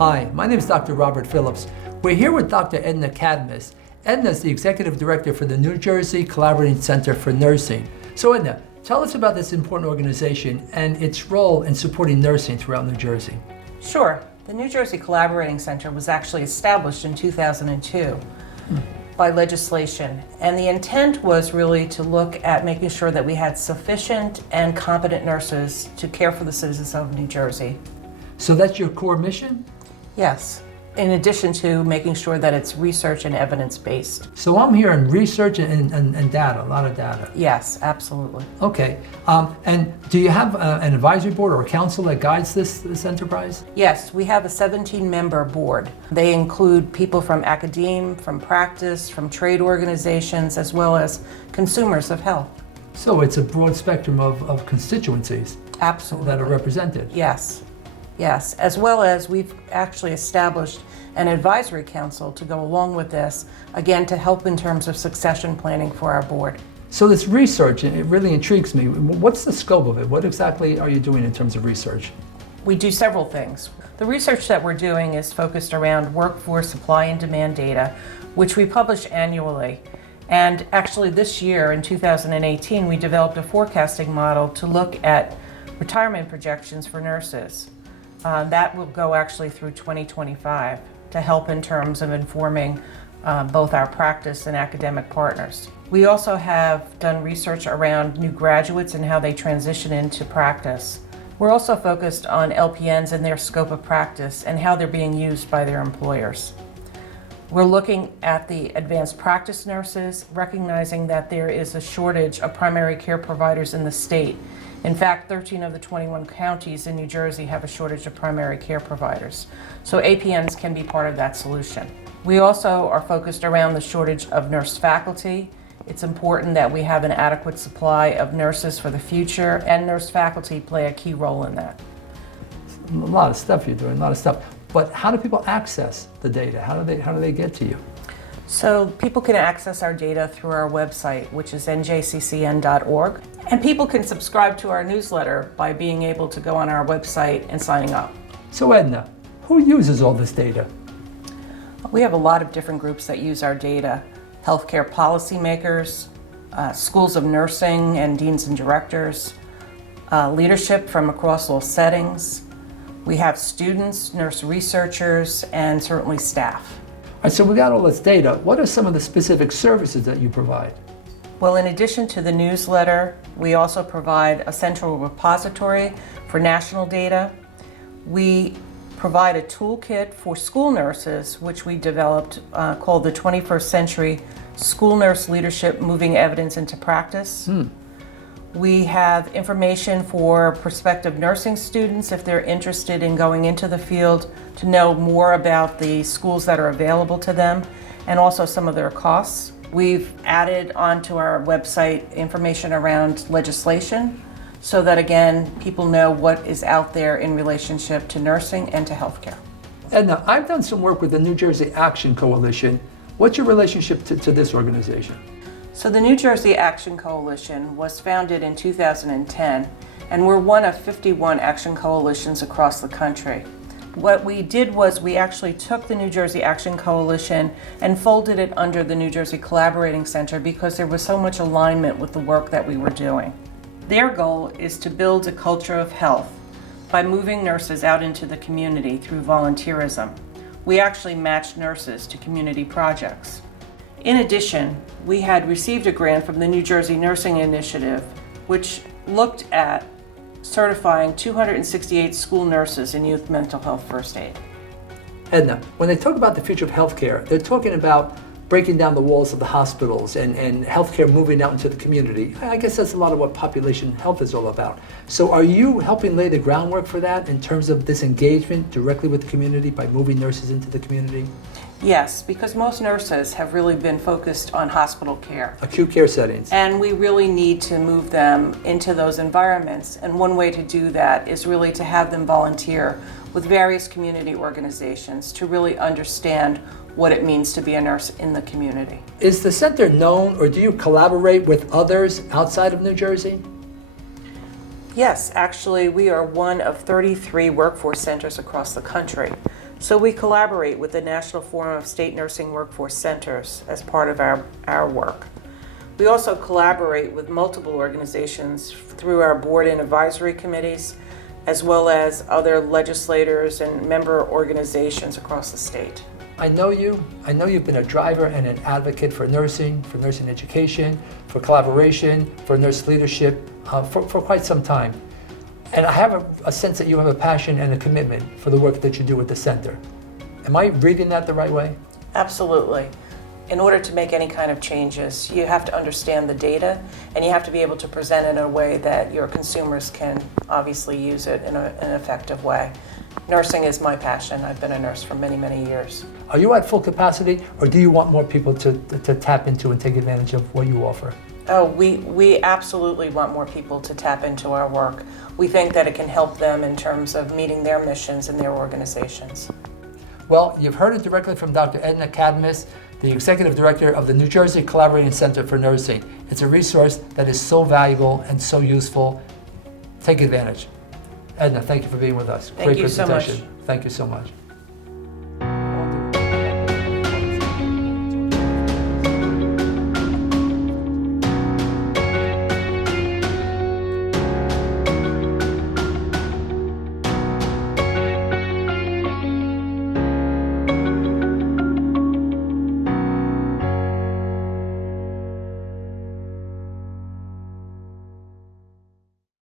Hi, my name is Dr. Robert Phillips. We're here with Dr. Njccn. Edna is the Executive Director for the New Jersey Collaborating Center for Nursing. So Edna, tell us about this important organization and its role in supporting nursing throughout New Jersey. Sure. The New Jersey Collaborating Center was actually established in 2002 by legislation, and the intent was really to look at making sure that we had sufficient and competent nurses to care for the citizens of New Jersey. So that's your core mission? Yes, in addition to making sure that it's research and evidence-based. So I'm hearing research and data, a lot of data. Yes, absolutely. Okay, and do you have an advisory board or a council that guides this enterprise? Yes, we have a 17-member board. They include people from academe, from practice, from trade organizations, as well as consumers of health. So it's a broad spectrum of constituencies. Absolutely. That are represented. Yes. Yes, as well as we've actually established an advisory council to go along with this, again, to help in terms of succession planning for our board. So this research, it really intrigues me. What's the scope of it? What exactly are you doing in terms of research? We do several things. The research that we're doing is focused around workforce supply and demand data, which we publish annually. And actually this year, in 2018, we developed a forecasting model to look at retirement projections for nurses. That will go actually through 2025 to help in terms of informing both our practice and academic partners. We also have done research around new graduates and how they transition into practice. We're also focused on LPNs and their scope of practice and how they're being used by their employers. We're looking at the advanced practice nurses, recognizing that there is a shortage of primary care providers in the state. In fact, 13 of the 21 counties in New Jersey have a shortage of primary care providers. So APNs can be part of that solution. We also are focused around the shortage of nurse faculty. It's important that we have an adequate supply of nurses for the future, and nurse faculty play a key role in that. A lot of stuff you're doing, a lot of stuff. But how do people access the data? How do they get to you? So people can access our data through our website, which is njccn.org. And people can subscribe to our newsletter by being able to go on our website and signing up. So Edna, who uses all this data? We have a lot of different groups that use our data. Healthcare policymakers, schools of nursing and deans and directors, leadership from across all settings. We have students, nurse researchers, and certainly staff. All right, so we got all this data. What are some of the specific services that you provide? Well, in addition to the newsletter, we also provide a central repository for national data. We provide a toolkit for school nurses, which we developed called the 21st Century School Nurse Leadership Moving Evidence into Practice. We have information for prospective nursing students if they're interested in going into the field to know more about the schools that are available to them and also some of their costs. We've added onto our website information around legislation so that, again, people know what is out there in relationship to nursing and to healthcare. Edna, I've done some work with the New Jersey Action Coalition. What's your relationship to this organization? So the New Jersey Action Coalition was founded in 2010, and we're one of 51 action coalitions across the country. What we did was we actually took the New Jersey Action Coalition and folded it under the New Jersey Collaborating Center because there was so much alignment with the work that we were doing. Their goal is to build a culture of health by moving nurses out into the community through volunteerism. We actually matched nurses to community projects. In addition, we had received a grant from the New Jersey Nursing Initiative, which looked at certifying 268 school nurses in youth mental health first aid. Edna, when they talk about the future of healthcare, they're talking about breaking down the walls of the hospitals and healthcare moving out into the community. I guess that's a lot of what population health is all about. So are you helping lay the groundwork for that in terms of this engagement directly with the community by moving nurses into the community? Yes, because most nurses have really been focused on hospital care. Acute care settings. And we really need to move them into those environments. And one way to do that is really to have them volunteer with various community organizations to really understand what it means to be a nurse in the community. Is the center known, or do you collaborate with others outside of New Jersey? Yes, actually, we are one of 33 workforce centers across the country. So we collaborate with the National Forum of State Nursing Workforce Centers as part of our work. We also collaborate with multiple organizations through our board and advisory committees, as well as other legislators and member organizations across the state. I know you've been a driver and an advocate for nursing education, for collaboration, for nurse leadership for quite some time. And I have a sense that you have a passion and a commitment for the work that you do at the center. Am I reading that the right way? Absolutely. In order to make any kind of changes, you have to understand the data, and you have to be able to present it in a way that your consumers can obviously use it in an effective way. Nursing is my passion. I've been a nurse for many, many years. Are you at full capacity, or do you want more people to tap into and take advantage of what you offer? Oh, we absolutely want more people to tap into our work. We think that it can help them in terms of meeting their missions and their organizations. Well, you've heard it directly from Dr. Edna Cadmus, the Executive Director of the New Jersey Collaborating Center for Nursing. It's a resource that is so valuable and so useful. Take advantage. Edna, thank you for being with us. Thank you so much. Thank you so much.